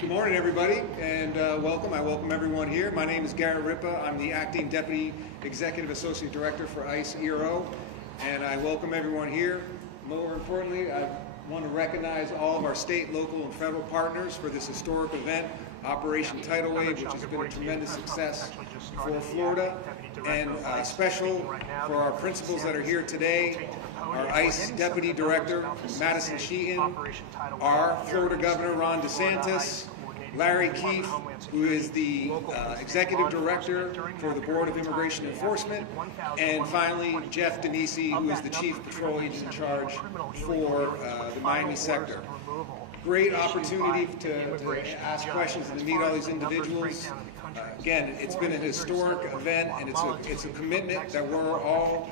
Good morning, everybody, and welcome. I welcome everyone here. My name is Garrett Ripa. I'm the Acting Deputy Executive Associate Director for ICE ERO, and I welcome everyone here. More importantly, I want to recognize all of our state, local, and federal partners for this historic event, Operation Tidal Wave, which has been a tremendous success for Florida, and special for our principals that are here today, our ICE Deputy Director, Madison Sheehan, our Florida Governor, Ron DeSantis, Larry Keefe, who is the Executive Director for the Board of Immigration Enforcement, and finally, Jeff Denisi, who is the Chief Patrol Agent in charge for the Miami sector. Great opportunity to ask questions and to meet all these individuals. Again, it's been a historic event, and it's a commitment that we're all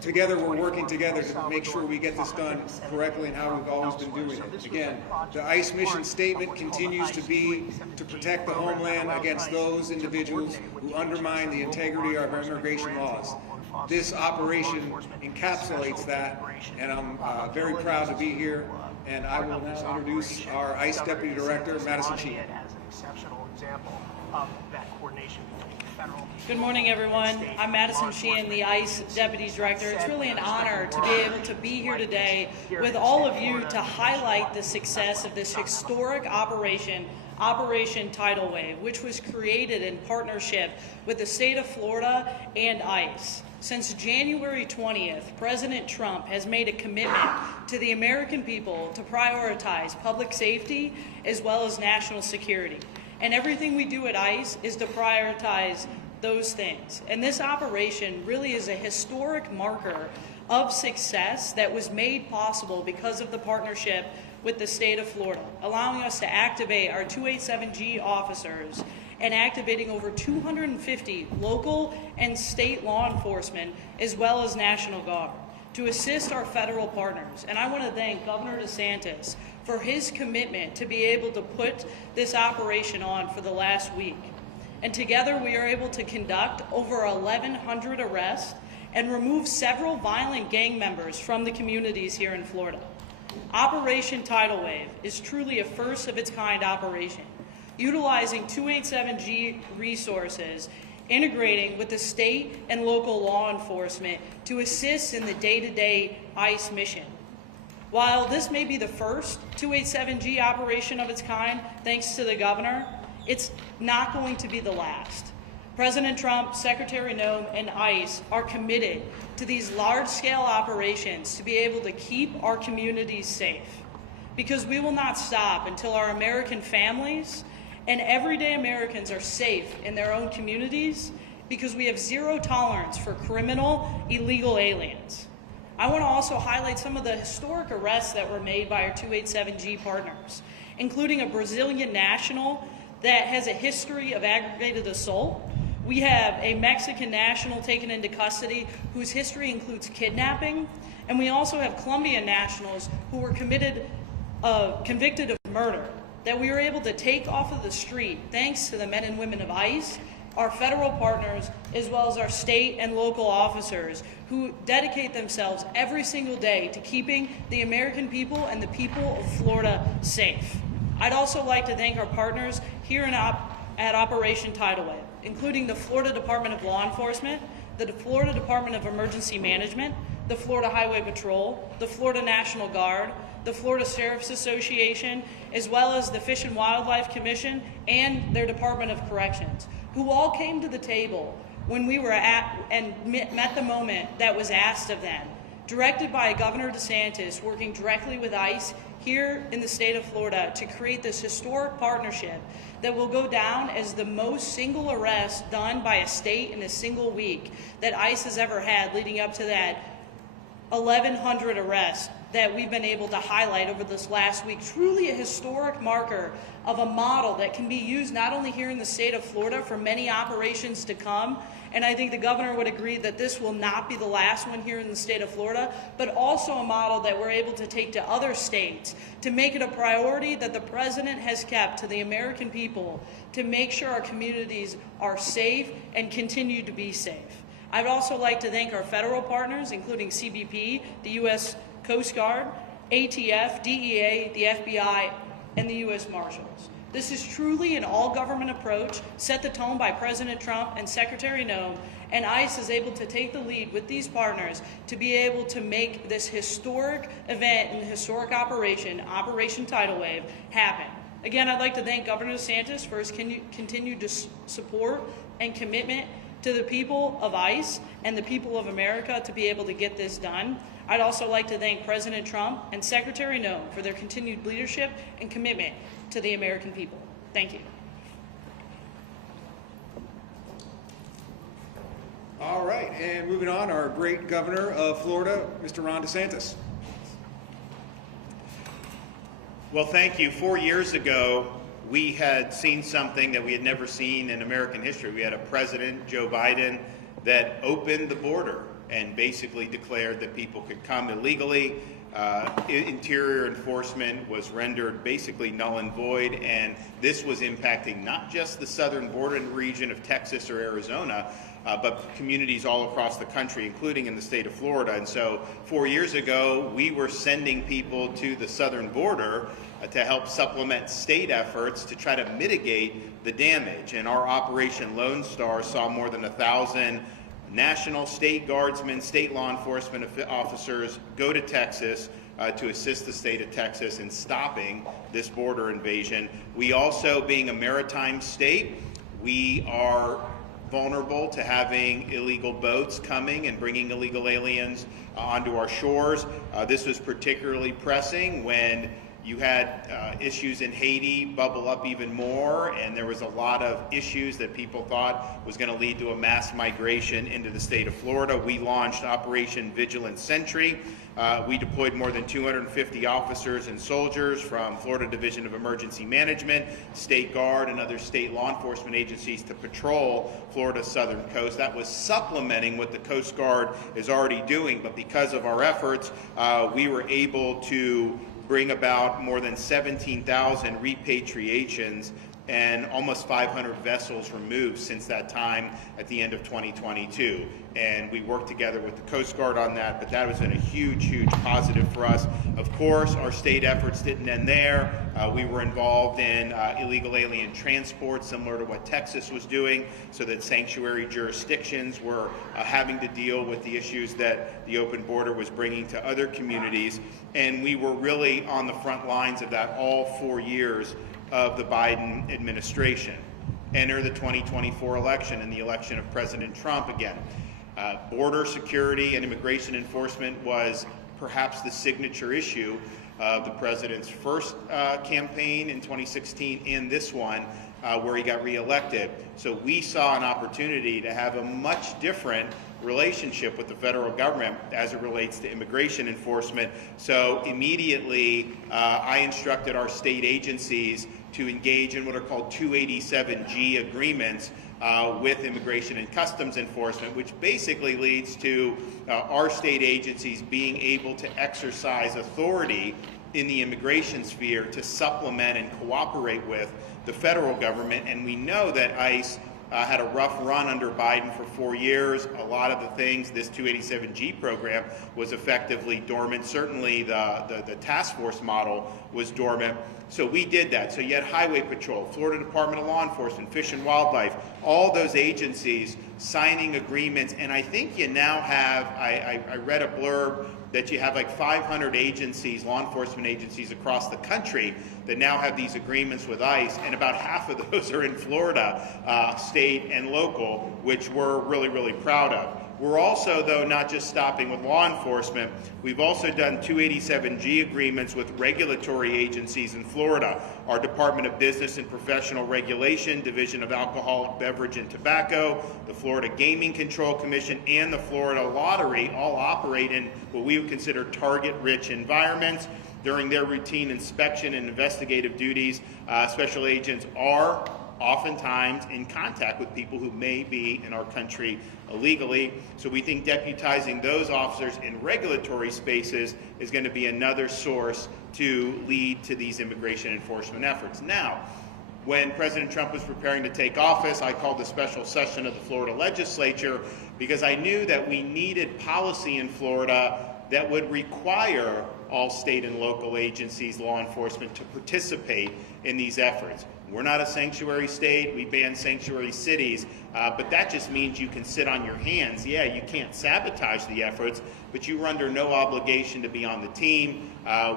together. We're working together to make sure we get this done correctly and how we've always been doing it. Again, the ICE mission statement continues to be to protect the homeland against those individuals who undermine the integrity of our immigration laws. This operation encapsulates that, and I'm very proud to be here. And I will now introduce our ICE Deputy Director, Madison Sheehan. As an exceptional example of that coordination between federal. Good morning, everyone. I'm Madison Sheehan, the ICE Deputy Director. It's really an honor to be able to be here today with all of you to highlight the success of this historic operation, Operation Tidal Wave, which was created in partnership with the state of Florida and ICE. Since January 20th, President Trump has made a commitment to the American people to prioritize public safety as well as national security. And everything we do at ICE is to prioritize those things. And this operation really is a historic marker of success that was made possible because of the partnership with the state of Florida, allowing us to activate our 287G officers and activating over 250 local and state law enforcement as well as National Guard to assist our federal partners. And I want to thank Governor DeSantis for his commitment to be able to put this operation on for the last week. And together we are able to conduct over 1,100 arrests and remove several violent gang members from the communities here in Florida. Operation Tidal Wave is truly a first of its kind operation, utilizing 287G resources, integrating with the state and local law enforcement to assist in the day-to-day ICE mission. While this may be the first 287G operation of its kind, thanks to the governor, it's not going to be the last. President Trump, Secretary Noem, and ICE are committed to these large-scale operations to be able to keep our communities safe, because we will not stop until our American families and everyday Americans are safe in their own communities, because we have zero tolerance for criminal, illegal aliens. I want to also highlight some of the historic arrests that were made by our 287G partners, including a Brazilian national that has a history of aggravated assault. We have a Mexican national taken into custody whose history includes kidnapping, and we also have Colombian nationals who were convicted of murder that we were able to take off of the street thanks to the men and women of ICE, our federal partners, as well as our state and local officers who dedicate themselves every single day to keeping the American people and the people of Florida safe. I'd also like to thank our partners here at Operation Tidal Wave, including the Florida Department of Law Enforcement, the Florida Department of Emergency Management, the Florida Highway Patrol, the Florida National Guard, the Florida Sheriff's Association, as well as the Fish and Wildlife Commission and their Department of Corrections, who all came to the table when we were met the moment that was asked of them, directed by Governor DeSantis, working directly with ICE here in the state of Florida to create this historic partnership that will go down as the most single arrest done by a state in a single week that ICE has ever had, leading up to that 1,100 arrests that we've been able to highlight over this last week. Truly a historic marker of a model that can be used not only here in the state of Florida for many operations to come, and I think the governor would agree that this will not be the last one here in the state of Florida, but also a model that we're able to take to other states to make it a priority that the president has kept to the American people to make sure our communities are safe and continue to be safe. I'd also like to thank our federal partners, including CBP, the U.S. Coast Guard, ATF, DEA, the FBI, and the U.S. Marshals. This is truly an all-government approach set the tone by President Trump and Secretary Noem, and ICE is able to take the lead with these partners to be able to make this historic event and historic operation, Operation Tidal Wave, happen. Again, I'd like to thank Governor DeSantis for his continued support and commitment to the people of ICE and the people of America to be able to get this done. I'd also like to thank President Trump and Secretary Noem for their continued leadership and commitment to the American people. Thank you. All right, and moving on, our great governor of Florida, Mr. Ron DeSantis. Well, thank you. 4 years ago, we had seen something that we had never seen in American history. We had a president, Joe Biden, that opened the border and basically declared that people could come illegally. Interior enforcement was rendered basically null and void, and this was impacting not just the southern border region of Texas or Arizona, but communities all across the country, including in the state of Florida. And so 4 years ago, we were sending people to the southern border to help supplement state efforts to try to mitigate the damage. And our Operation Lone Star saw more than 1,000 national, state guardsmen, state law enforcement officers go to Texas to assist the state of Texas in stopping this border invasion. We also, being a maritime state, we are vulnerable to having illegal boats coming and bringing illegal aliens onto our shores. This was particularly pressing when you had issues in Haiti bubble up even more, and there was a lot of issues that people thought was going to lead to a mass migration into the state of Florida. We launched Operation Vigilant Sentry. We deployed more than 250 officers and soldiers from Florida Division of Emergency Management, State Guard, and other state law enforcement agencies to patrol Florida's southern coast. That was supplementing what the Coast Guard is already doing, but because of our efforts, we were able to bring about more than 17,000 repatriations and almost 500 vessels removed since that time at the end of 2022. And we worked together with the Coast Guard on that, but that has been a huge, huge positive for us. Of course, our state efforts didn't end there. We were involved in illegal alien transport, similar to what Texas was doing, so that sanctuary jurisdictions were having to deal with the issues that the open border was bringing to other communities. And we were really on the front lines of that all 4 years of the Biden administration. Enter the 2024 election and the election of President Trump again. Border security and immigration enforcement was perhaps the signature issue of the president's first campaign in 2016 and this one where he got reelected. So we saw an opportunity to have a much different relationship with the federal government as it relates to immigration enforcement. So immediately I instructed our state agencies to engage in what are called 287G agreements with Immigration and Customs Enforcement, which basically leads to our state agencies being able to exercise authority in the immigration sphere to supplement and cooperate with the federal government. And we know that ICE had a rough run under Biden for 4 years. A lot of the things, this 287G program was effectively dormant. Certainly the task force model was dormant. So we did that. So you had Highway Patrol, Florida Department of Law Enforcement, Fish and Wildlife, all those agencies signing agreements. And I think you now have, I read a blurb that you have like 500 agencies, law enforcement agencies across the country that now have these agreements with ICE, and about half of those are in Florida, state and local, which we're really, really proud of. We're also, though, not just stopping with law enforcement. We've also done 287G agreements with regulatory agencies in Florida. Our Department of Business and Professional Regulation, Division of Alcoholic Beverage and Tobacco, the Florida Gaming Control Commission, and the Florida Lottery all operate in what we would consider target-rich environments. During their routine inspection and investigative duties, special agents are oftentimes in contact with people who may be in our country illegally. So we think deputizing those officers in regulatory spaces is going to be another source to lead to these immigration enforcement efforts. Now, when President Trump was preparing to take office, I called a special session of the Florida legislature because I knew that we needed policy in Florida that would require all state and local agencies, law enforcement, to participate in these efforts. We're not a sanctuary state. We ban sanctuary cities, but that just means you can sit on your hands. Yeah, you can't sabotage the efforts, but you were under no obligation to be on the team.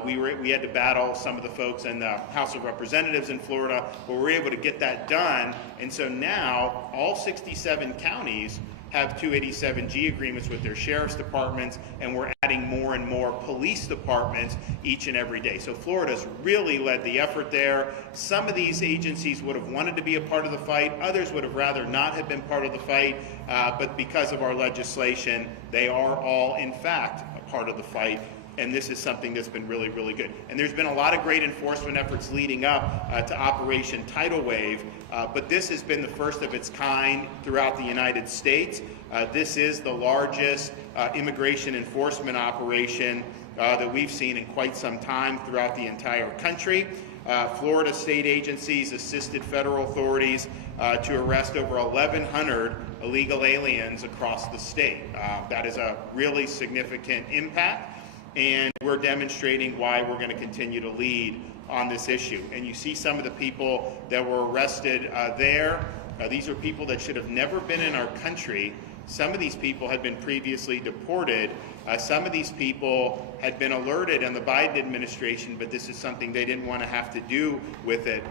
We had to battle some of the folks in the House of Representatives in Florida, but we were able to get that done. And so now all 67 counties have 287G agreements with their sheriff's departments, and we're adding more and more police departments each and every day. So Florida's really led the effort there. Some of these agencies would have wanted to be a part of the fight. Others would have rather not have been part of the fight, but because of our legislation, they are all, in fact, a part of the fight. And this is something that's been really, really good. And there's been a lot of great enforcement efforts leading up to Operation Tidal Wave, but this has been the first of its kind throughout the United States. This is the largest immigration enforcement operation that we've seen in quite some time throughout the entire country. Florida state agencies assisted federal authorities to arrest over 1,100 illegal aliens across the state. That is a really significant impact. And we're demonstrating why we're going to continue to lead on this issue. And you see some of the people that were arrested there. These are people that should have never been in our country. Some of these people had been previously deported. Some of these people had been alerted in the Biden administration, but this is something they didn't want to have to do with it.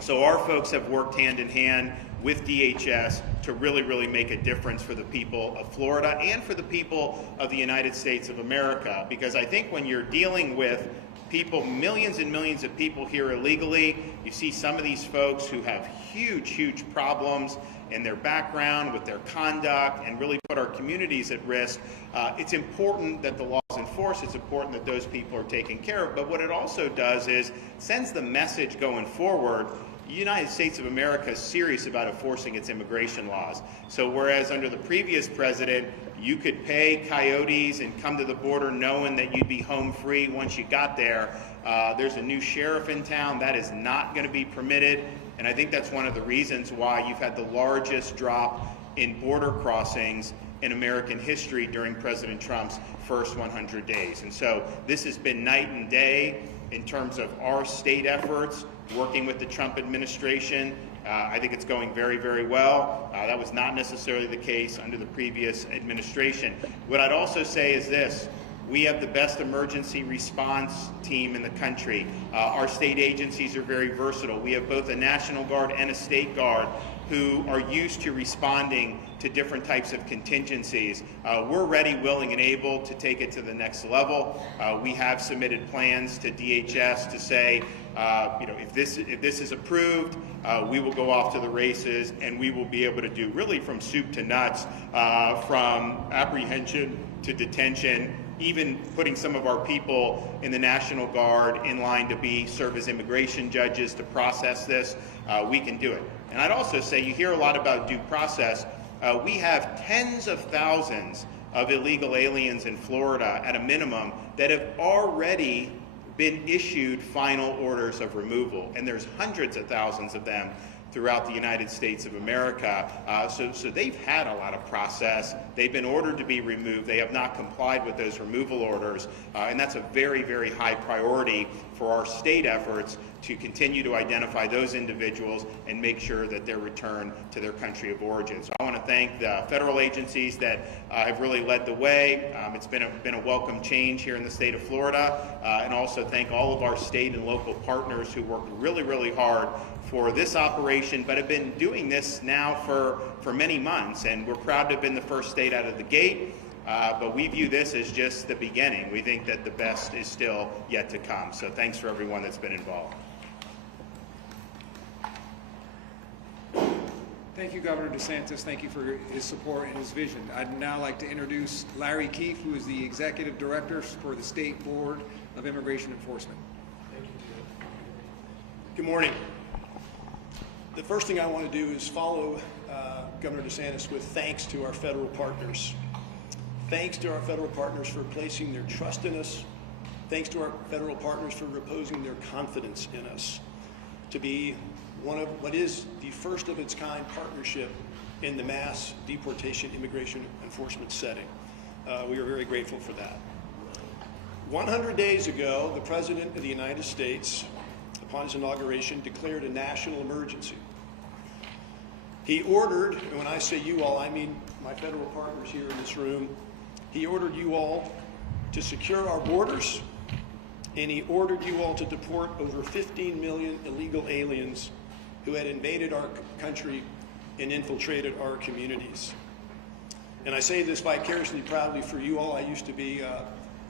So our folks have worked hand in hand with DHS to really, really make a difference for the people of Florida and for the people of the United States of America. Because I think when you're dealing with people, millions and millions of people here illegally, you see some of these folks who have huge, huge problems in their background, with their conduct, and really put our communities at risk. It's important that the law is enforced. It's important that those people are taken care of. But what it also does is sends the message going forward: the United States of America is serious about enforcing its immigration laws. So whereas under the previous president, you could pay coyotes and come to the border knowing that you'd be home free once you got there, there's a new sheriff in town. That is not going to be permitted. And I think that's one of the reasons why you've had the largest drop in border crossings in American history during President Trump's first 100 days. And so this has been night and day in terms of our state efforts, working with the Trump administration. I think it's going very, very well. That was not necessarily the case under the previous administration. What I'd also say is this: we have the best emergency response team in the country. Our state agencies are very versatile. We have both a National Guard and a State Guard who are used to responding to different types of contingencies. We're ready, willing, and able to take it to the next level. We have submitted plans to DHS to say, if this is approved, we will go off to the races, and we will be able to do really from soup to nuts, from apprehension to detention, even putting some of our people in the National Guard in line to serve as immigration judges to process this. We can do it. And I'd also say, you hear a lot about due process. We have tens of thousands of illegal aliens in Florida at a minimum that have already been issued final orders of removal, and there's hundreds of thousands of them throughout the United States of America. So they've had a lot of process. They've been ordered to be removed. They have not complied with those removal orders, and that's a very, very high priority for our state efforts to continue to identify those individuals and make sure that they're returned to their country of origin. So I want to thank the federal agencies that have really led the way. It's been a welcome change here in the state of Florida, and also thank all of our state and local partners who worked really, really hard for this operation, but have been doing this now for many months, and we're proud to have been the first state out of the gate. But we view this as just the beginning. We think that the best is still yet to come. So thanks for everyone that's been involved. Thank you, Governor DeSantis. Thank you for his support and his vision. I'd now like to introduce Larry Keefe, who is the Executive Director for the State Board of Immigration Enforcement. Thank you. Good morning. The first thing I want to do is follow Governor DeSantis with thanks to our federal partners. Thanks to our federal partners for placing their trust in us. Thanks to our federal partners for reposing their confidence in us to be one of what is the first of its kind partnership in the mass deportation immigration enforcement setting. We are very grateful for that. 100 days ago, the President of the United States, upon his inauguration, declared a national emergency. He ordered, and when I say you all, I mean my federal partners here in this room, he ordered you all to secure our borders, and he ordered you all to deport over 15 million illegal aliens who had invaded our country and infiltrated our communities. And I say this vicariously proudly for you all. I used to be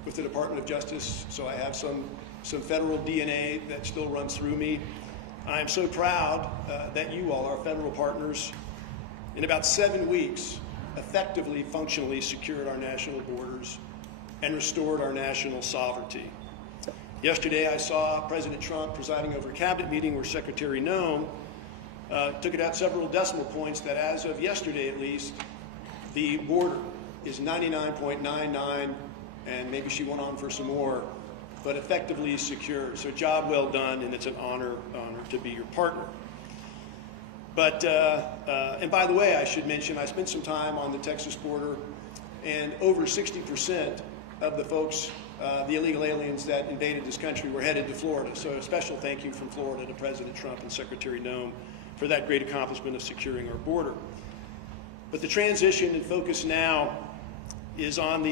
with the Department of Justice, so I have some federal DNA that still runs through me. I am so proud that you all, our federal partners, in about 7 weeks, effectively, functionally secured our national borders and restored our national sovereignty. Yesterday, I saw President Trump presiding over a cabinet meeting where Secretary Noem took it out several decimal points that as of yesterday at least, the border is 99.99, and maybe she went on for some more, but effectively secure. So job well done, and it's an honor to be your partner. But, and by the way, I should mention, I spent some time on the Texas border, and over 60% of the folks, the illegal aliens that invaded this country were headed to Florida. So a special thank you from Florida to President Trump and Secretary Noem for that great accomplishment of securing our border. But the transition and focus now is on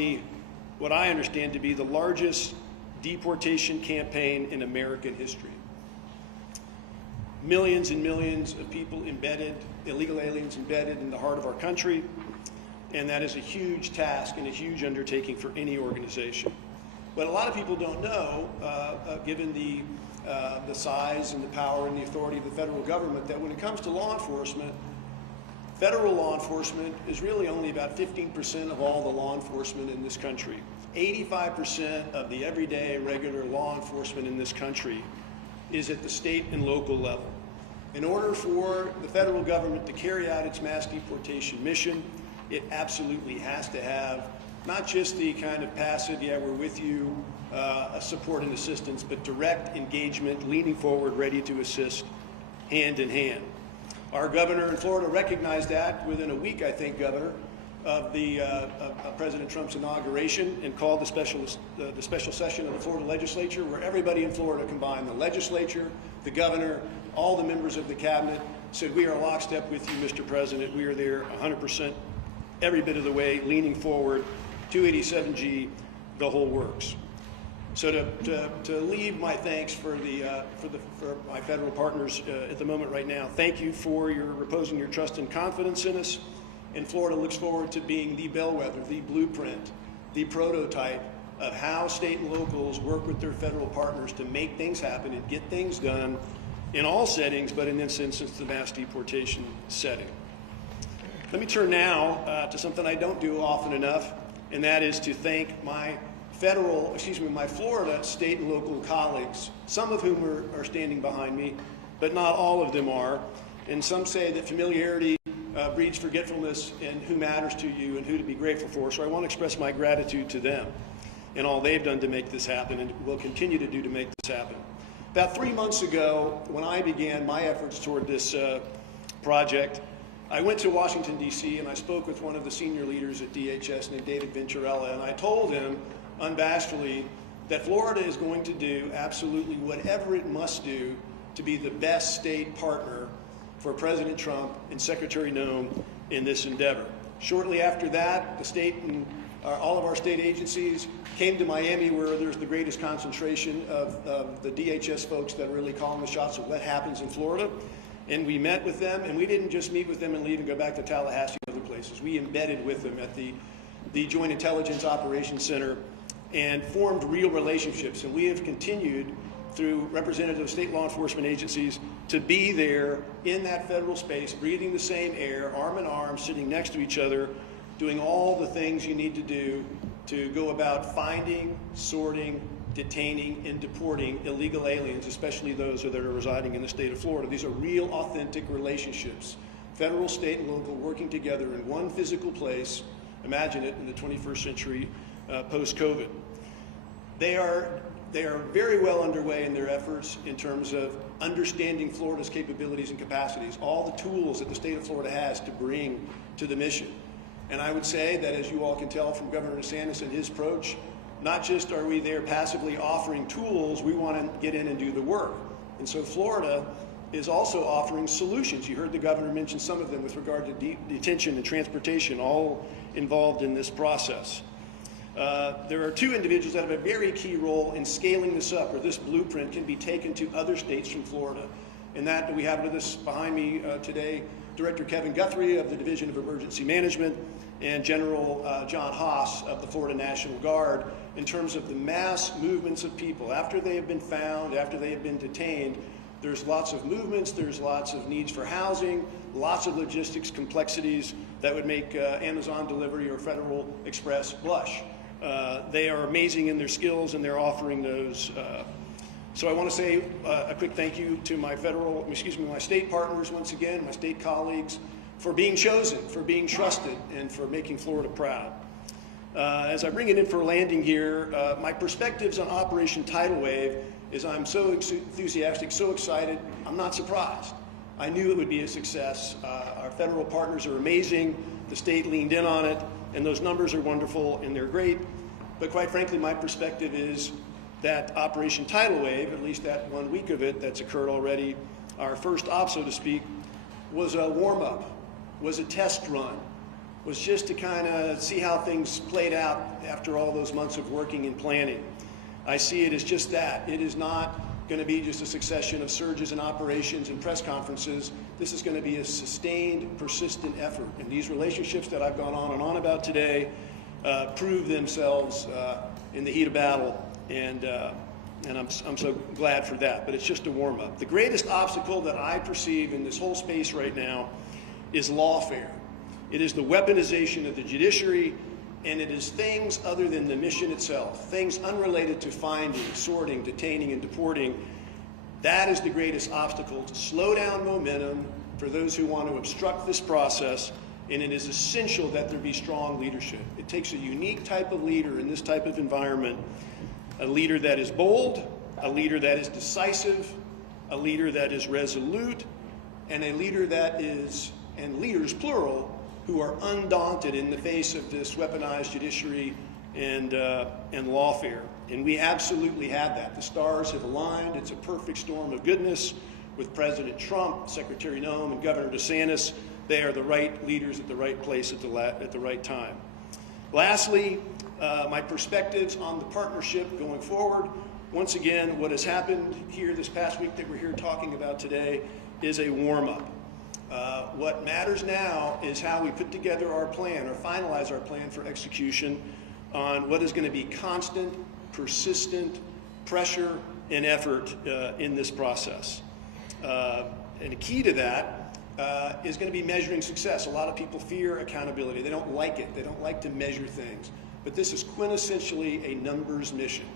what I understand to be the largest deportation campaign in American history. Millions and millions of people embedded, illegal aliens embedded in the heart of our country, and that is a huge task and a huge undertaking for any organization. But a lot of people don't know, given the size and the power and the authority of the federal government, that when it comes to law enforcement, federal law enforcement is really only about 15% of all the law enforcement in this country. 85% of the everyday regular law enforcement in this country is at the state and local level. In order for the federal government to carry out its mass deportation mission, it absolutely has to have not just the kind of passive, yeah, we're with you, support and assistance, but direct engagement, leaning forward, ready to assist, hand in hand. Our governor in Florida recognized that within a week, I think, Governor, of President Trump's inauguration, and called the special session of the Florida legislature, where everybody in Florida combined, the legislature, the governor, all the members of the cabinet, said, we are lockstep with you, Mr. President. We are there 100%, every bit of the way, leaning forward, 287G, the whole works. So to leave my thanks for my federal partners at the moment right now, thank you for reposing your trust and confidence in us. And Florida looks forward to being the bellwether, the blueprint, the prototype of how state and locals work with their federal partners to make things happen and get things done in all settings, but in this instance, the mass deportation setting. Let me turn now to something I don't do often enough, and that is to thank my Florida state and local colleagues, some of whom are standing behind me, but not all of them are. And some say that familiarity breeds forgetfulness in who matters to you and who to be grateful for. So I want to express my gratitude to them and all they've done to make this happen and will continue to do to make this happen. About 3 months ago, when I began my efforts toward this project, I went to Washington, D.C., and I spoke with one of the senior leaders at DHS named David Venturella, and I told him unabashedly that Florida is going to do absolutely whatever it must do to be the best state partner for President Trump and Secretary Noem in this endeavor. Shortly after that, the state and all of our state agencies came to Miami, where there's the greatest concentration of the DHS folks that are really calling the shots of what happens in Florida. And we met with them, and we didn't just meet with them and leave and go back to Tallahassee and other places. We embedded with them at the Joint Intelligence Operations Center and formed real relationships. And we have continued through representatives of state law enforcement agencies to be there in that federal space, breathing the same air, arm in arm, sitting next to each other, doing all the things you need to do to go about finding, sorting, detaining, and deporting illegal aliens, especially those that are residing in the state of Florida. These are real, authentic relationships. Federal, state, and local working together in one physical place. Imagine it in the 21st century post-COVID. They are very well underway in their efforts in terms of understanding Florida's capabilities and capacities, all the tools that the state of Florida has to bring to the mission. And I would say that, as you all can tell from Governor DeSantis and his approach, not just are we there passively offering tools, we want to get in and do the work. And so Florida is also offering solutions. You heard the governor mention some of them with regard to detention and transportation, all involved in this process. There are two individuals that have a very key role in scaling this up, or this blueprint can be taken to other states from Florida. And that we have with us behind me today, Director Kevin Guthrie of the Division of Emergency Management and General John Haas of the Florida National Guard, in terms of the mass movements of people. After they have been found, after they have been detained, there's lots of movements, there's lots of needs for housing, lots of logistics complexities that would make Amazon delivery or Federal Express blush. They are amazing in their skills, and they're offering those. So I want to say a quick thank you to my my state partners once again, my state colleagues, for being chosen, for being trusted, and for making Florida proud. As I bring it in for a landing here, my perspectives on Operation Tidal Wave is I'm so enthusiastic, so excited. I'm not surprised. I knew it would be a success. Our federal partners are amazing. The state leaned in on it, and those numbers are wonderful and they're great. But quite frankly, my perspective is that Operation Tidal Wave, at least that 1 week of it that's occurred already, our first op, so to speak, was a warm-up, was a test run, was just to kind of see how things played out after all those months of working and planning. I see it as just that. It is not going to be just a succession of surges and operations and press conferences. This is going to be a sustained, persistent effort. And these relationships that I've gone on and on about today prove themselves in the heat of battle, and I'm so glad for that. But it's just a warm-up. The greatest obstacle that I perceive in this whole space right now is lawfare. It is the weaponization of the judiciary, and it is things other than the mission itself, things unrelated to finding, sorting, detaining, and deporting. That is the greatest obstacle to slow down momentum for those who want to obstruct this process, and it is essential that there be strong leadership. It takes a unique type of leader in this type of environment, a leader that is bold, a leader that is decisive, a leader that is resolute, and a leader that is, and leaders plural, who are undaunted in the face of this weaponized judiciary and lawfare. And we absolutely have that. The stars have aligned. It's a perfect storm of goodness with President Trump, Secretary Noem, and Governor DeSantis. They are the right leaders at the right place at the right time. Lastly, my perspectives on the partnership going forward. Once again, what has happened here this past week that we're here talking about today is a warm-up. What matters now is how we put together our plan, or finalize our plan for execution on what is going to be constant, persistent pressure and effort in this process. And the key to that is going to be measuring success. A lot of people fear accountability. They don't like it. They don't like to measure things. But this is quintessentially a numbers mission.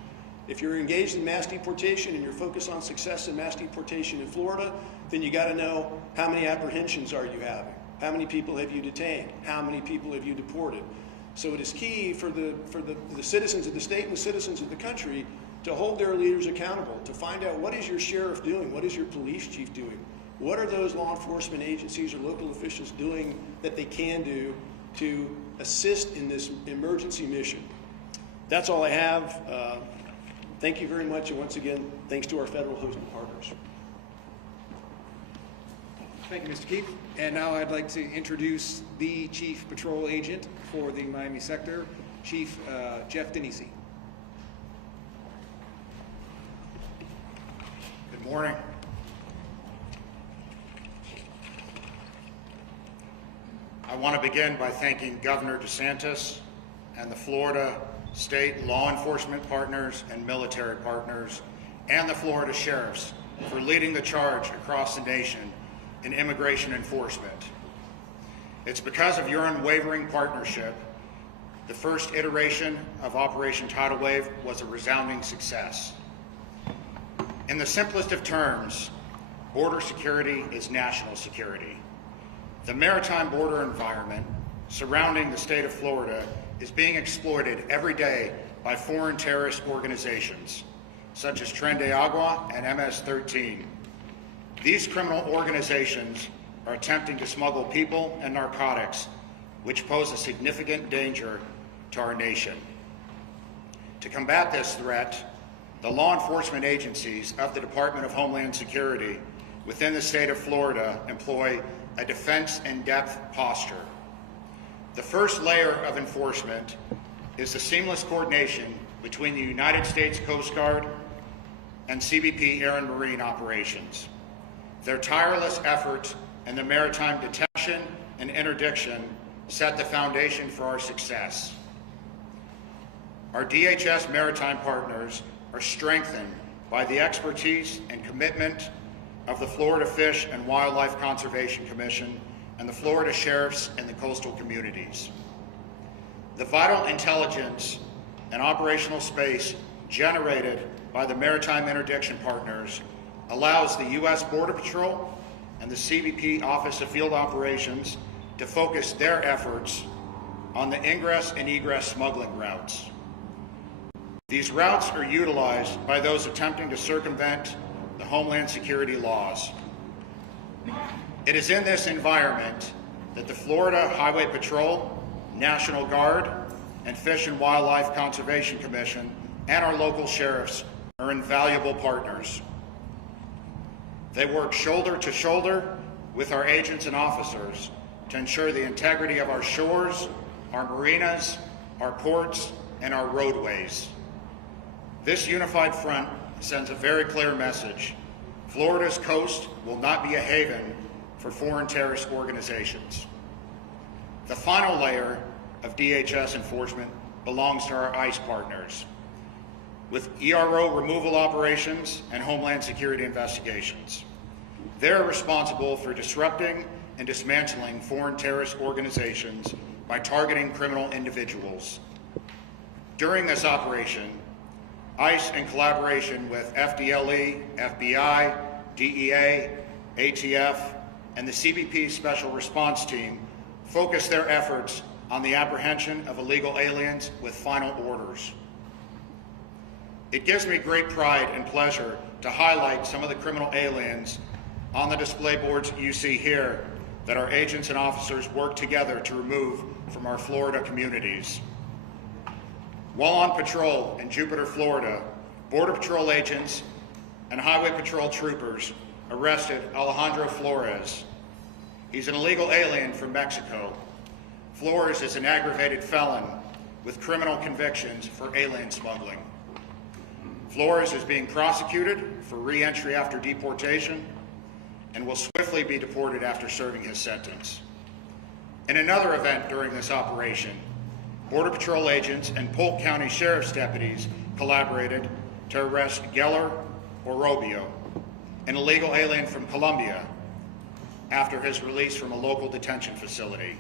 If you're engaged in mass deportation and you're focused on success in mass deportation in Florida, then you got to know how many apprehensions are you having? How many people have you detained? How many people have you deported? So it is key for the citizens of the state and the citizens of the country to hold their leaders accountable, to find out what is your sheriff doing? What is your police chief doing? What are those law enforcement agencies or local officials doing that they can do to assist in this emergency mission? That's all I have. Thank you very much, and once again, thanks to our federal hosting partners. Thank you, Mr. Keefe. And now I'd like to introduce the Chief Patrol Agent for the Miami sector, Chief Jeff Denisi. Good morning. I want to begin by thanking Governor DeSantis and the Florida state law enforcement partners and military partners and the Florida sheriffs for leading the charge across the nation in immigration enforcement. It's because of your unwavering partnership, the first iteration of Operation Tidal Wave was a resounding success. In the simplest of terms, border security is national security. The maritime border environment surrounding the state of Florida is being exploited every day by foreign terrorist organizations, such as Tren de Agua and MS-13. These criminal organizations are attempting to smuggle people and narcotics, which pose a significant danger to our nation. To combat this threat, the law enforcement agencies of the Department of Homeland Security within the state of Florida employ a defense in depth posture. The first layer of enforcement is the seamless coordination between the United States Coast Guard and CBP Air and Marine operations. Their tireless efforts in the maritime detection and interdiction set the foundation for our success. Our DHS maritime partners are strengthened by the expertise and commitment of the Florida Fish and Wildlife Conservation Commission and the Florida Sheriffs in the coastal communities. The vital intelligence and operational space generated by the maritime interdiction partners allows the U.S. Border Patrol and the CBP Office of Field Operations to focus their efforts on the ingress and egress smuggling routes. These routes are utilized by those attempting to circumvent the Homeland Security laws. It is in this environment that the Florida Highway Patrol, National Guard, and Fish and Wildlife Conservation Commission and our local sheriffs are invaluable partners. They work shoulder to shoulder with our agents and officers to ensure the integrity of our shores, our marinas, our ports, and our roadways. This unified front sends a very clear message. Florida's coast will not be a haven for foreign terrorist organizations. The final layer of DHS enforcement belongs to our ICE partners, with ERO removal operations and Homeland Security investigations. They're responsible for disrupting and dismantling foreign terrorist organizations by targeting criminal individuals. During this operation, ICE, in collaboration with FDLE, FBI, DEA, ATF, and the CBP Special Response Team, focused their efforts on the apprehension of illegal aliens with final orders. It gives me great pride and pleasure to highlight some of the criminal aliens on the display boards you see here that our agents and officers work together to remove from our Florida communities. While on patrol in Jupiter, Florida, Border Patrol agents and Highway Patrol troopers arrested Alejandro Flores. He's an illegal alien from Mexico. Flores is an aggravated felon with criminal convictions for alien smuggling. Flores is being prosecuted for re-entry after deportation and will swiftly be deported after serving his sentence. In another event during this operation, Border Patrol agents and Polk County Sheriff's deputies collaborated to arrest Geller Orobio, an illegal alien from Colombia, after his release from a local detention facility.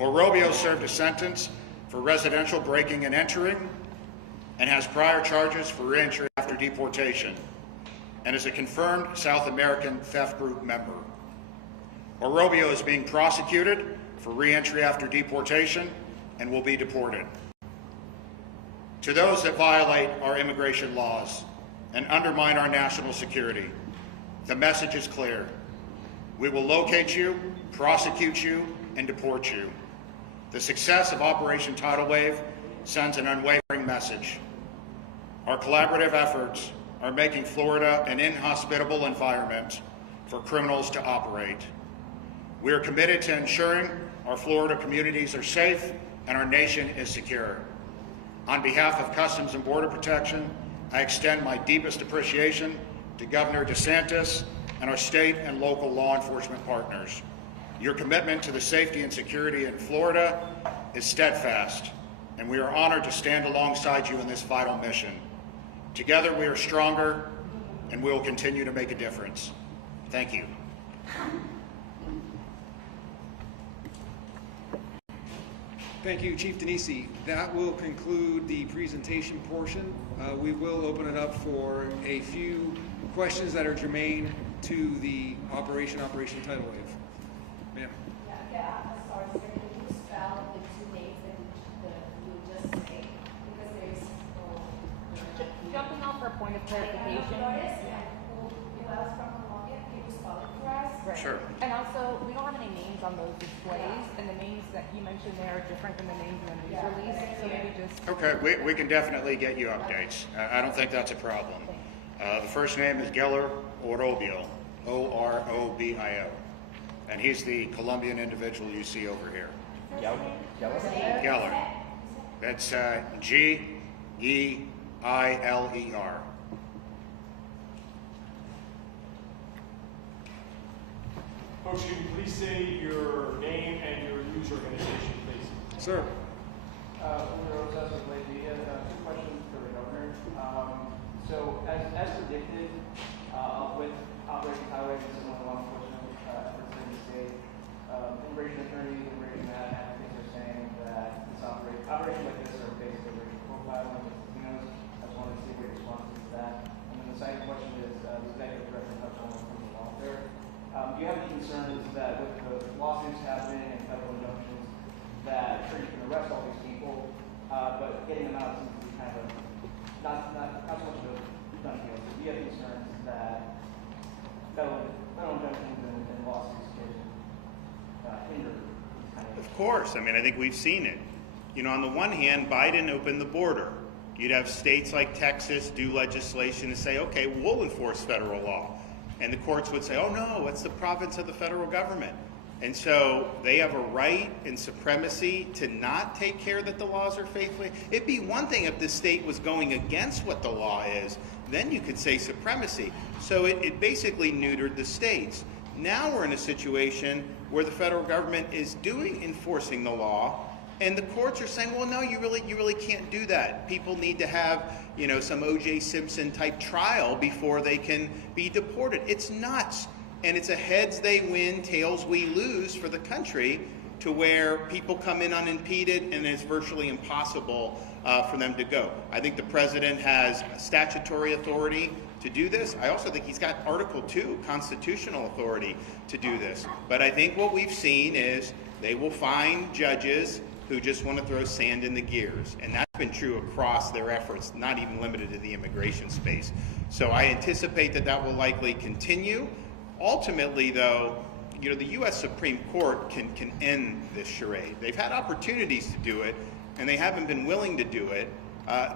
Orobio served a sentence for residential breaking and entering and has prior charges for re-entry after deportation and is a confirmed South American theft group member. Orobio is being prosecuted for re-entry after deportation and will be deported. To those that violate our immigration laws and undermine our national security, the message is clear. We will locate you, prosecute you, and deport you. The success of Operation Tidal Wave sends an unwavering message. Our collaborative efforts are making Florida an inhospitable environment for criminals to operate. We are committed to ensuring our Florida communities are safe and our nation is secure. On behalf of Customs and Border Protection, I extend my deepest appreciation to Governor DeSantis and our state and local law enforcement partners. Your commitment to the safety and security in Florida is steadfast, and we are honored to stand alongside you in this vital mission. Together we are stronger, and we will continue to make a difference. Thank you. Thank you, Chief Denisi. That will conclude the presentation portion. We will open it up for a few questions that are germane to the Operation Tidal Wave. Ma'am. I'm sorry, sir. Can you spell the two names that you just say? Because there's Jumping off for a point of clarification. Who else from Colombia? Can you spell it for us? Right. Great. Sure. And also, we don't have any names on those displays, and the names that you mentioned there are different than the names in the news release, so maybe just... Okay, we can definitely get you updates. I don't think that's a problem. The first name is Geller Orobio, Orobio, and he's the Colombian individual you see over here. Geller. That's G-E-I-L-E-R. Folks, can you please say your name and your news organization, please? Sir. Two questions for the governor. So, as predicted, with Operation Highway and some of the law enforcement efforts in the state, immigration attorneys, immigration advocates are saying that this operations like this are basically racial profiling with Latinos. I just wanted to see what your response is to that. And then the second question is, the executive director touched on criminal welfare. Do you have any concerns that with the lawsuits happening and federal injunctions, that sure you can arrest all these people, but getting them out seems to be kind of not so much of a done deal. So do you have concerns that federal injunctions and lawsuits could hinder these kind of... Of course. I mean, I think we've seen it. You know, on the one hand, Biden opened the border. You'd have states like Texas do legislation to say, okay, we'll enforce federal law. And the courts would say, oh no, it's the province of the federal government. And so they have a right and supremacy to not take care that the laws are faithfully. It'd be one thing if the state was going against what the law is, then you could say supremacy. So it basically neutered the states. Now we're in a situation where the federal government is enforcing the law, and the courts are saying, well, no, you really can't do that. People need to have, you know, some O.J. Simpson type trial before they can be deported. It's nuts. And it's a heads they win, tails we lose for the country, to where people come in unimpeded and it's virtually impossible for them to go. I think the president has statutory authority to do this. I also think he's got Article 2 constitutional authority to do this. But I think what we've seen is they will find judges who just want to throw sand in the gears. And that's been true across their efforts, not even limited to the immigration space. So I anticipate that that will likely continue. Ultimately, though, you know, the U.S. Supreme Court can end this charade. They've had opportunities to do it, and they haven't been willing to do it.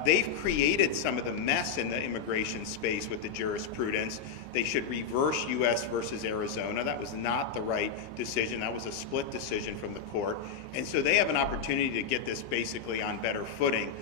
They've created some of the mess in the immigration space with the jurisprudence. They should reverse U.S. versus Arizona. That was not the right decision. That was a split decision from the court. And so they have an opportunity to get this basically on better footing,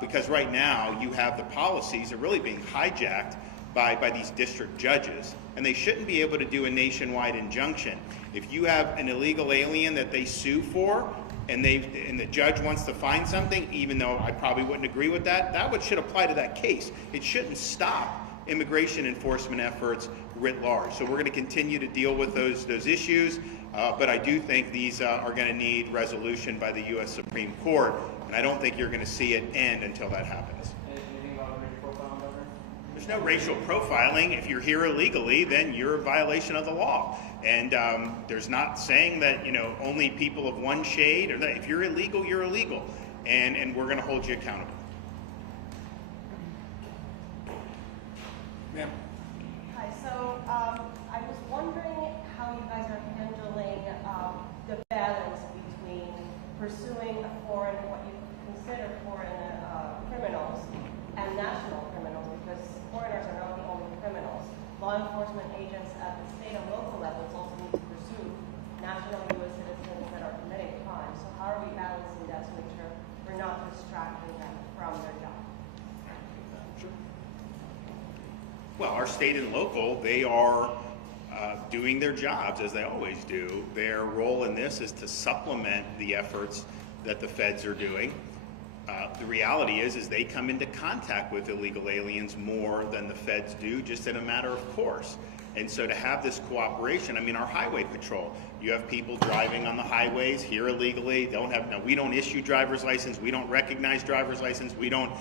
because right now you have the policies are really being hijacked by these district judges, and they shouldn't be able to do a nationwide injunction. If you have an illegal alien that they sue for, and the judge wants to find something, even though I probably wouldn't agree with that, that should apply to that case. It shouldn't stop immigration enforcement efforts writ large. So we're going to continue to deal with those issues, but I do think these are going to need resolution by the U.S. Supreme Court, and I don't think you're going to see it end until that happens. Anything about racial profiling, Governor? There's no racial profiling. If you're here illegally, then you're in violation of the law. And there's not saying that, you know, only people of one shade, or that if you're illegal, you're illegal. And we're going to hold you accountable. Ma'am. Hi, so I was wondering how you guys are handling the balance between pursuing what you consider foreign criminals and national criminals, because foreigners are not the only criminals. Law enforcement agents at the state and local levels also need to pursue national U.S. citizens that are committing crimes. So how are we balancing that to make sure we're not distracting them from their job? Well, our state and local, they are doing their jobs as they always do. Their role in this is to supplement the efforts that the feds are doing. The reality is they come into contact with illegal aliens more than the feds do, just in a matter of course. And so to have this cooperation, I mean, our highway patrol, you have people driving on the highways here illegally. We don't issue driver's license. We don't recognize driver's license. We don't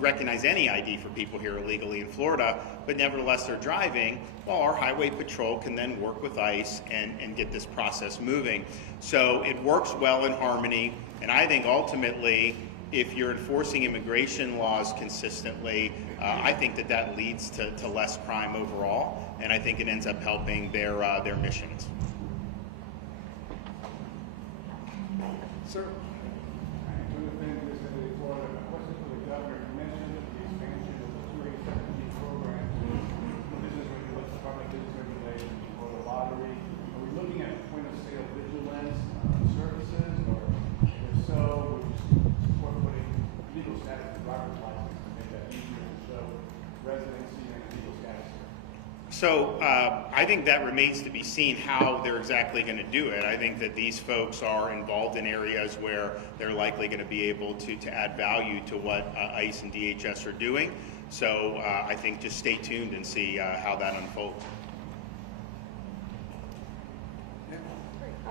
recognize any ID for people here illegally in Florida, but nevertheless they're driving. Well, our highway patrol can then work with ICE and get this process moving. So it works well in harmony, and I think ultimately if you're enforcing immigration laws consistently, I think that leads to less crime overall, and I think it ends up helping their missions. Sir? So I think that remains to be seen how they're exactly going to do it. I think that these folks are involved in areas where they're likely going to be able to add value to what ICE and DHS are doing. So I think just stay tuned and see how that unfolds.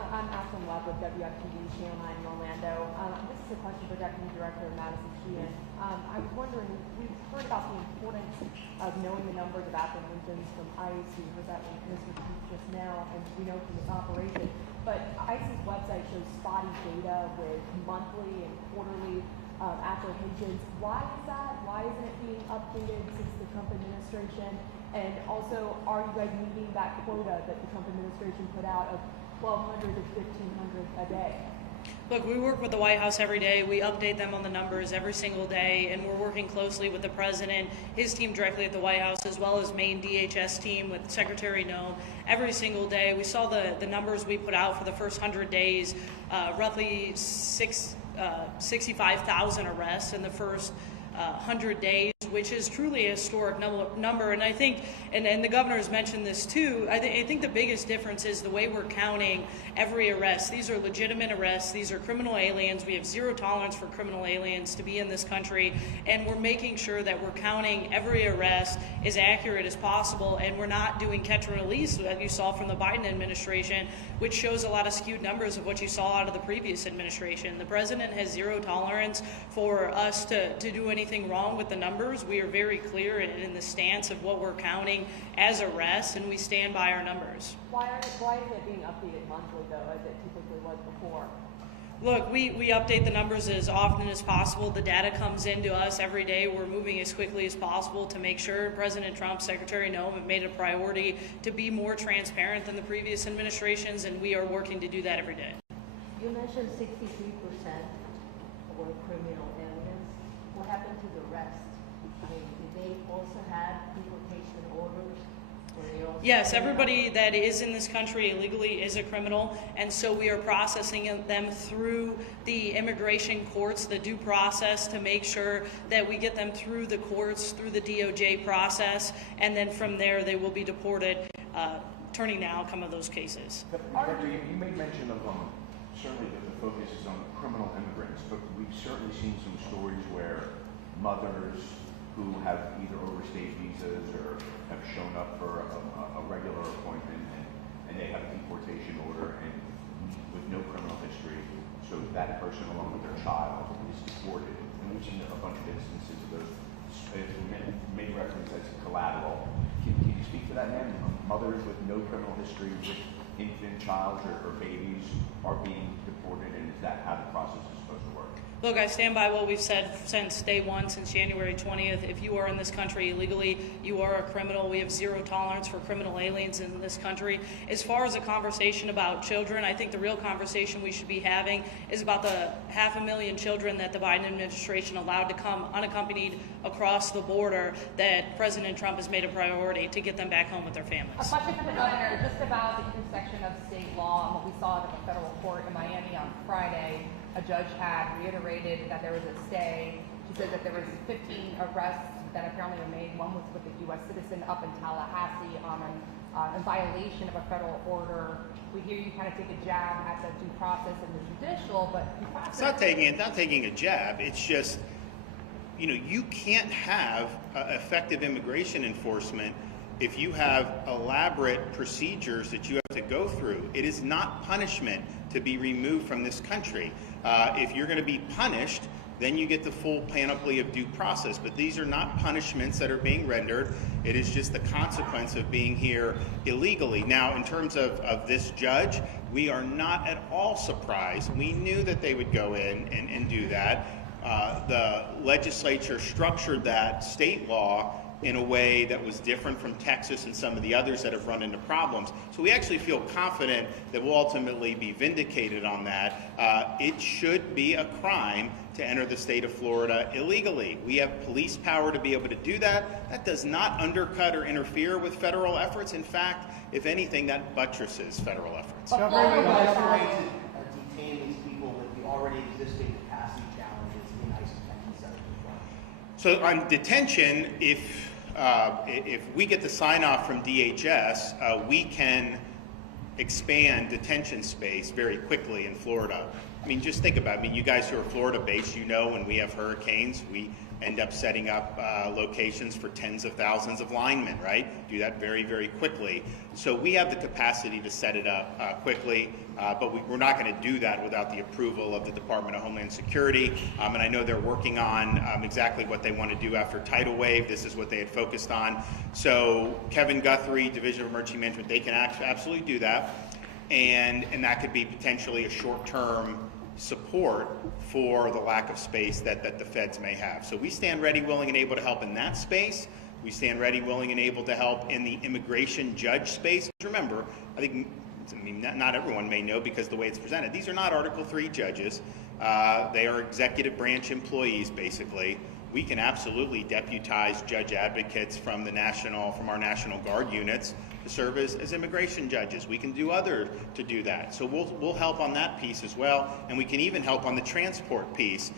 I'm Ashlyn Webb with WFTV Channel 9 in Orlando. This is a question for Deputy Director Madison Sheehan. I was wondering, we've heard about the importance of knowing the numbers of apprehensions from ICE. We heard that from Mr. Chief just now, and we know from this operation. But ICE's website shows spotty data with monthly and quarterly apprehensions. Why is that? Why isn't it being updated since the Trump administration? And also, are you guys meeting that quota that the Trump administration put out of 1,200 to 1,500 a day? Look, we work with the White House every day. We update them on the numbers every single day, and we're working closely with the president, his team directly at the White House, as well as Maine DHS team with Secretary Noem every single day. We saw the numbers we put out for the first 100 days, roughly 65,000 arrests in the first 100 days, which is truly a historic number. And I think, and the governor has mentioned this too, I think the biggest difference is the way we're counting every arrest. These are legitimate arrests. These are criminal aliens. We have zero tolerance for criminal aliens to be in this country, and we're making sure that we're counting every arrest as accurate as possible, and we're not doing catch and release that you saw from the Biden administration, which shows a lot of skewed numbers of what you saw out of the previous administration. The president has zero tolerance for us to do anything wrong with the numbers. We are very clear in the stance of what we're counting as arrests, and we stand by our numbers. Why isn't it being updated monthly, though, as it typically was before? Look, we update the numbers as often as possible. The data comes into us every day. We're moving as quickly as possible to make sure President Trump, Secretary Noem have made it a priority to be more transparent than the previous administrations, and we are working to do that every day. You mentioned 63% were criminal aliens. What happened to the rest? I mean, did they also have deportation orders? Yes, everybody that is in this country illegally is a criminal, and so we are processing them through the immigration courts, the due process, to make sure that we get them through the courts, through the DOJ process, and then from there they will be deported, turning the outcome of those cases. Director, you made mention of certainly that the focus is on criminal immigrants, but we've certainly seen some stories where mothers who have either overstayed visas or have shown up for a regular appointment and they have a deportation order and with no criminal history, so that person along with their child is deported. And we've seen a bunch of instances of those made reference as collateral. Can you speak to that, ma'am? Mothers with no criminal history with infant child or babies are being deported, and is that how the process is supposed to work? Look, I stand by what we've said since day one, since January 20th. If you are in this country illegally, you are a criminal. We have zero tolerance for criminal aliens in this country. As far as a conversation about children, I think the real conversation we should be having is about the 500,000 children that the Biden administration allowed to come unaccompanied across the border that President Trump has made a priority to get them back home with their families. A question for the governor, just about the intersection of state law and what we saw at the federal court in Miami on Friday. A judge had reiterated that there was a stay. She said that there was 15 arrests that apparently were made. One was with a U.S. citizen up in Tallahassee in violation of a federal order. We hear you kind of take a jab at the due process and the judicial, but it's not taking a jab. It's just, you can't have effective immigration enforcement if you have elaborate procedures that you have to go through. It is not punishment to be removed from this country. If you're going to be punished, then you get the full panoply of due process. But these are not punishments that are being rendered. It is just the consequence of being here illegally. Now, in terms of this judge, we are not at all surprised. We knew that they would go in and do that. the legislature structured that state law in a way that was different from Texas and some of the others that have run into problems. So we actually feel confident that we'll ultimately be vindicated on that. It should be a crime to enter the state of Florida illegally. We have police power to be able to do that. That does not undercut or interfere with federal efforts. In fact, if anything, that buttresses federal efforts. What's the way to detain these people with the already existing capacity challenges in ICE detention centers as well? So on detention, if we get the sign off from DHS, we can expand detention space very quickly in Florida. I mean, just think about it. I mean, you guys who are Florida-based, you know when we have hurricanes, we end up setting up locations for tens of thousands of linemen, right? Do that very, very quickly. So we have the capacity to set it up quickly, but we're not going to do that without the approval of the Department of Homeland Security. And I know they're working on exactly what they want to do after tidal wave. This is what they had focused on. So Kevin Guthrie, Division of Emergency Management, they can absolutely do that. And that could be potentially a short-term support for the lack of space that the feds may have. So we stand ready, willing, and able to help in that space. We stand ready, willing, and able to help in the immigration judge space. Remember, I mean, not everyone may know because the way it's presented, these are not Article III judges. They are executive branch employees, basically. We can absolutely deputize judge advocates from our National Guard units to serve as immigration judges. We can do others to do that. So we'll help on that piece as well, and we can even help on the transport piece,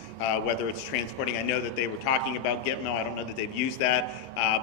whether it's transporting. I know that they were talking about Gitmo. I don't know that they've used that,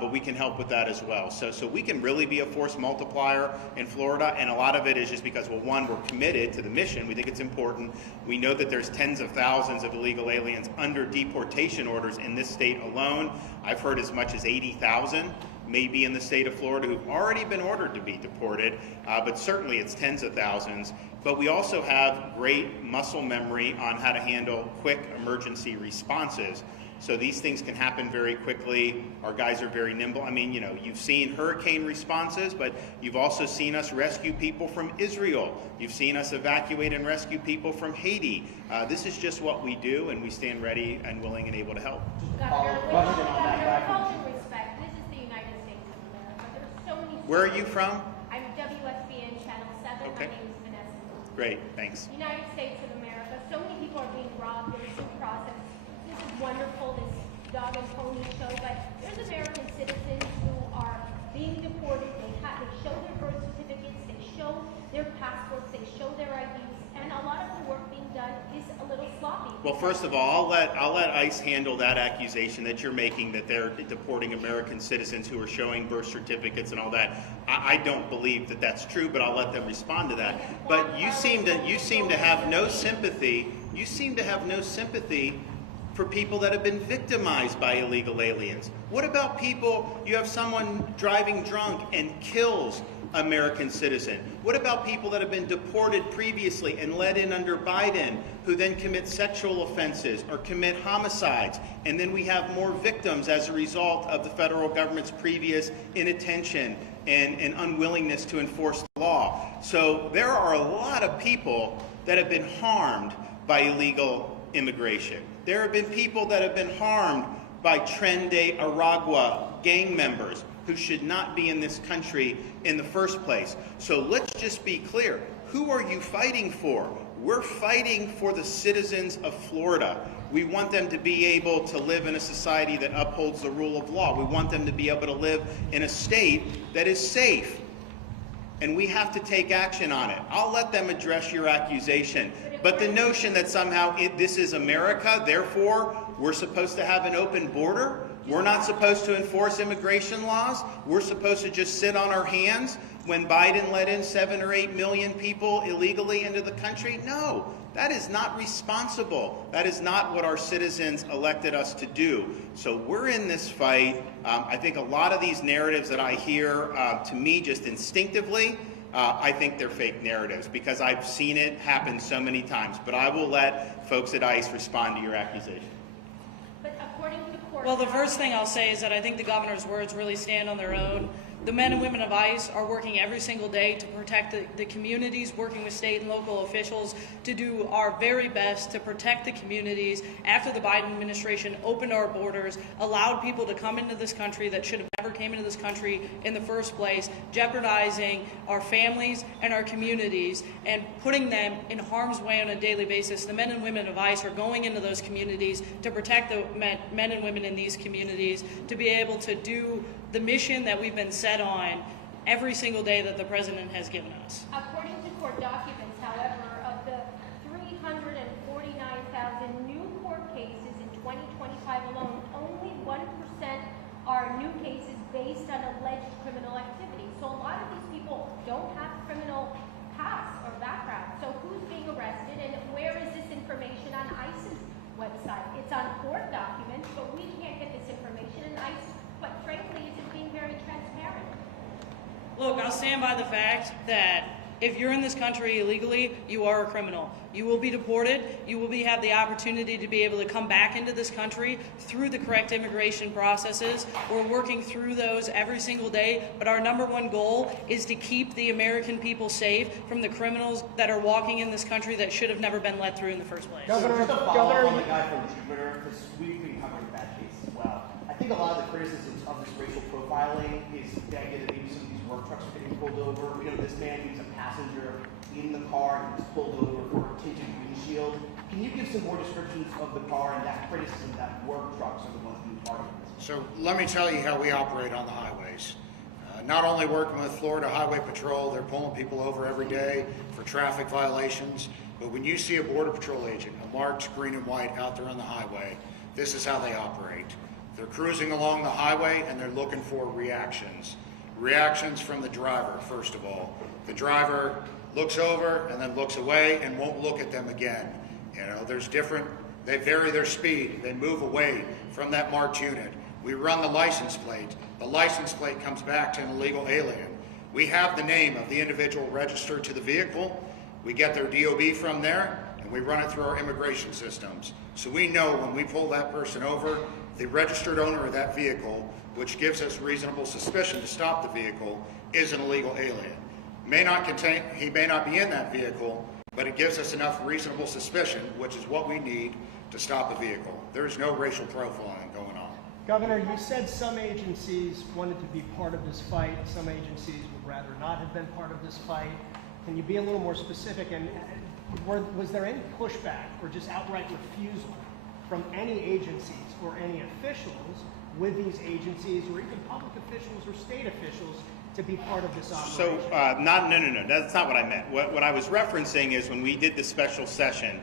but we can help with that as well. So we can really be a force multiplier in Florida, and a lot of it is just because, well, one, we're committed to the mission. We think it's important. We know that there's tens of thousands of illegal aliens under deportation orders in this state alone. I've heard as much as 80,000 maybe in the state of Florida who've already been ordered to be deported, but certainly it's tens of thousands. But we also have great muscle memory on how to handle quick emergency responses. So these things can happen very quickly. Our guys are very nimble. I mean, you've seen hurricane responses, but you've also seen us rescue people from Israel. You've seen us evacuate and rescue people from Haiti. This is just what we do, and we stand ready and willing and able to help. Where are you from? I'm WSBN Channel 7. Okay. My name is Vanessa. Great, thanks. United States of America. So many people are being robbed. There's due process. This is wonderful, this dog and pony show, but there's American citizens who are being deported. They show their birth certificates, they show their passports, they show their IDs, and a lot of the work being done is a little sloppy. Well, first of all, I'll let ICE handle that accusation that you're making that they're deporting American citizens who are showing birth certificates and all that. I don't believe that that's true, but I'll let them respond to that. But you seem to have no sympathy. You seem to have no sympathy for people that have been victimized by illegal aliens. What about people, you have someone driving drunk and kills American citizen? What about people that have been deported previously and let in under Biden, who then commit sexual offenses or commit homicides? And then we have more victims as a result of the federal government's previous inattention and unwillingness to enforce the law. So there are a lot of people that have been harmed by illegal immigration. There have been people that have been harmed by Tren de Aragua gang members who should not be in this country in the first place. So let's just be clear. Who are you fighting for? We're fighting for the citizens of Florida. We want them to be able to live in a society that upholds the rule of law. We want them to be able to live in a state that is safe. And we have to take action on it. I'll let them address your accusation. But the notion that somehow this is America, therefore we're supposed to have an open border, we're not supposed to enforce immigration laws, we're supposed to just sit on our hands when Biden let in 7 or 8 million people illegally into the country? No, that is not responsible. That is not what our citizens elected us to do. So we're in this fight. I think a lot of these narratives that I hear, to me, just instinctively, I think they're fake narratives because I've seen it happen so many times. But I will let folks at ICE respond to your accusation. But according to court, Well, the first thing I'll say is that I think the governor's words really stand on their own. The men and women of ICE are working every single day to protect the communities, working with state and local officials to do our very best to protect the communities after the Biden administration opened our borders, allowed people to come into this country that should have never came into this country in the first place, jeopardizing our families and our communities and putting them in harm's way on a daily basis. The men and women of ICE are going into those communities to protect the men and women in these communities, to be able to do the mission that we've been set on every single day that the president has given us. According to court documents, however, of the 349,000 new court cases in 2025 alone, only 1% are new cases based on alleged criminal activity. So a lot of these people don't have criminal past or background. So who's being arrested and where is this information on ICE's website? It's on court documents, but we can't get this information, and ICE, quite frankly, isn't being very transparent. Look, I'll stand by the fact that if you're in this country illegally, you are a criminal. You will be deported. You will have the opportunity to be able to come back into this country through the correct immigration processes. We're working through those every single day, but our number one goal is to keep the American people safe from the criminals that are walking in this country that should have never been let through in the first place. Just a follow-up on the guy from Jupiter, because we've been covering that case as well. I think a lot of the criticisms of this racial profiling is the idea that maybe some of these work trucks are getting pulled over. You know, this man, he was a passenger in the car and was pulled over for a tinted windshield. Can you give some more descriptions of the car and that criticism that work trucks are the ones being targeted? So let me tell you how we operate on the highways. Not only working with Florida Highway Patrol, they're pulling people over every day for traffic violations, but when you see a Border Patrol agent, a marked green and white out there on the highway, this is how they operate. They're cruising along the highway and they're looking for reactions. Reactions from the driver, first of all. The driver looks over and then looks away and won't look at them again. You know, there's different, they vary their speed, they move away from that marked unit. We run the license plate. The license plate comes back to an illegal alien. We have the name of the individual registered to the vehicle. We get their DOB from there and we run it through our immigration systems. So we know when we pull that person over, the registered owner of that vehicle, which gives us reasonable suspicion to stop the vehicle, is an illegal alien. He may not be in that vehicle, but it gives us enough reasonable suspicion, which is what we need to stop a vehicle. There is no racial profiling going on. Governor, you said some agencies wanted to be part of this fight. Some agencies would rather not have been part of this fight. Can you be a little more specific? And was there any pushback or just outright refusal from any agencies or any officials with these agencies or even public officials or state officials to be part of this operation? So, no, that's not what I meant. What I was referencing is when we did the special session,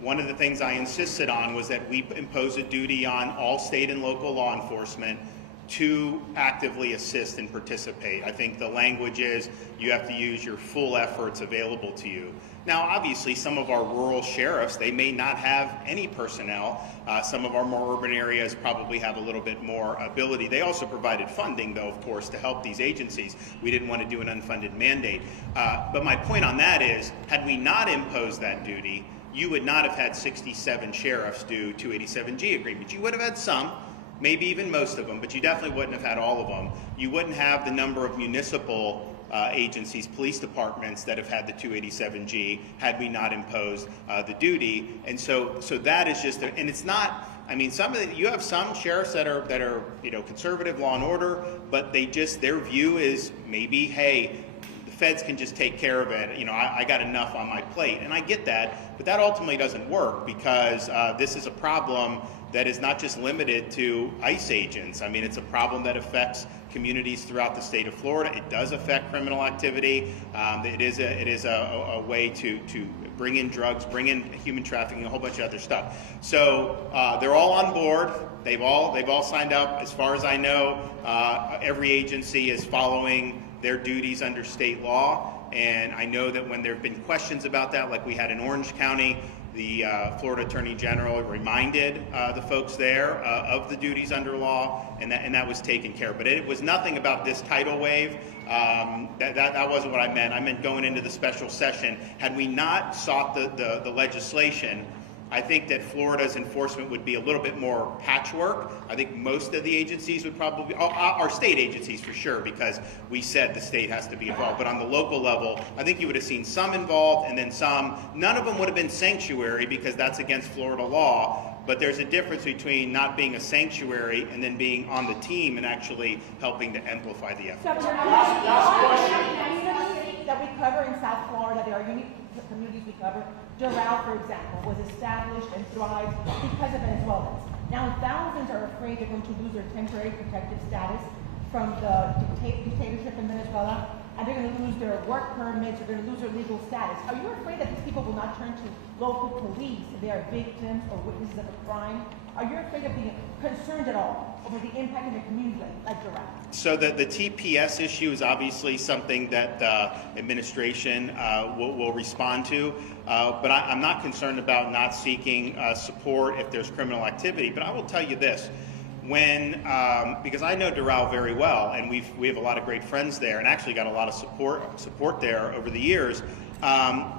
one of the things I insisted on was that we impose a duty on all state and local law enforcement to actively assist and participate. I think the language is you have to use your full efforts available to you. Now, obviously, some of our rural sheriffs, they may not have any personnel. Some of our more urban areas probably have a little bit more ability. They also provided funding, though, of course, to help these agencies. We didn't want to do an unfunded mandate. But my point on that is, had we not imposed that duty, you would not have had 67 sheriffs do 287G agreements. You would have had some, maybe even most of them, but you definitely wouldn't have had all of them. You wouldn't have the number of municipal agencies, police departments that have had the 287G had we not imposed the duty. And so that is just, and it's not, I mean, you have some sheriffs that are conservative law and order, but their view is maybe, hey, the feds can just take care of it. I got enough on my plate, and I get that, but that ultimately doesn't work because this is a problem that is not just limited to ICE agents. I mean, it's a problem that affects communities throughout the state of Florida. It does affect criminal activity. It is a way to bring in drugs, bring in human trafficking, a whole bunch of other stuff. So they're all on board. They've all signed up. As far as I know, every agency is following their duties under state law. And I know that when there have been questions about that, like we had in Orange County, the Florida Attorney General reminded the folks there of the duties under law, and that was taken care of. But it was nothing about this tidal wave. That wasn't what I meant. I meant going into the special session. Had we not sought the legislation, I think that Florida's enforcement would be a little bit more patchwork. I think most of the agencies would probably, our state agencies for sure, because we said the state has to be involved. But on the local level, I think you would have seen some involved and then some. None of them would have been sanctuary because that's against Florida law. But there's a difference between not being a sanctuary and then being on the team and actually helping to amplify the effort. So communities that we cover in South Florida, there are unique communities we cover. Doral, for example, was established and thrived because of Venezuelans. Now thousands are afraid they're going to lose their temporary protective status from the dictatorship in Venezuela, and they're going to lose their work permits, they're going to lose their legal status. Are you afraid that these people will not turn to local police if they are victims or witnesses of a crime? Are you afraid of being concerned at all over the impact in the community like Doral? So the TPS issue is obviously something that the administration will respond to, but I'm not concerned about not seeking support if there's criminal activity. But I will tell you this, because I know Doral very well, and we have a lot of great friends there, and actually got a lot of support there over the years.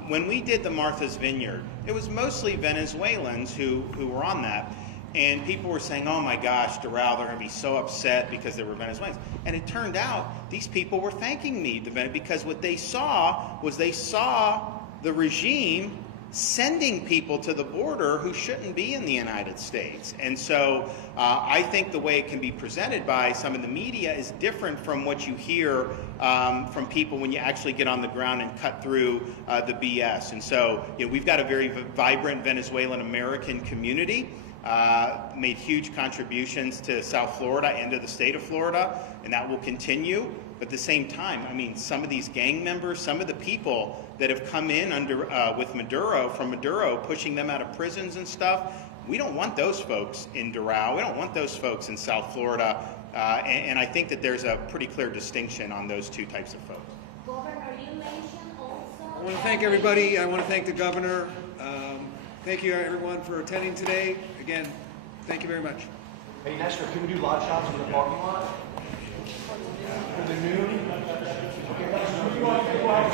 When we did the Martha's Vineyard, it was mostly Venezuelans who were on that. And people were saying, oh my gosh, Doral, they're going to be so upset because there were Venezuelans. And it turned out these people were thanking me because what they saw was the regime sending people to the border who shouldn't be in the United States. And so I think the way it can be presented by some of the media is different from what you hear from people when you actually get on the ground and cut through the BS. And so we've got a very vibrant Venezuelan American community. Made huge contributions to South Florida and to the state of Florida, and that will continue. But at the same time, I mean, some of these gang members, some of the people that have come in with Maduro, pushing them out of prisons and stuff, we don't want those folks in Doral. We don't want those folks in South Florida. And I think that there's a pretty clear distinction on those two types of folks. Governor, you mentioned also. I want to thank everybody. I want to thank the governor. Thank you, everyone, for attending today. Again, thank you very much. Hey, Nestor, can we do live shots in the parking lot? For the noon? Okay, let's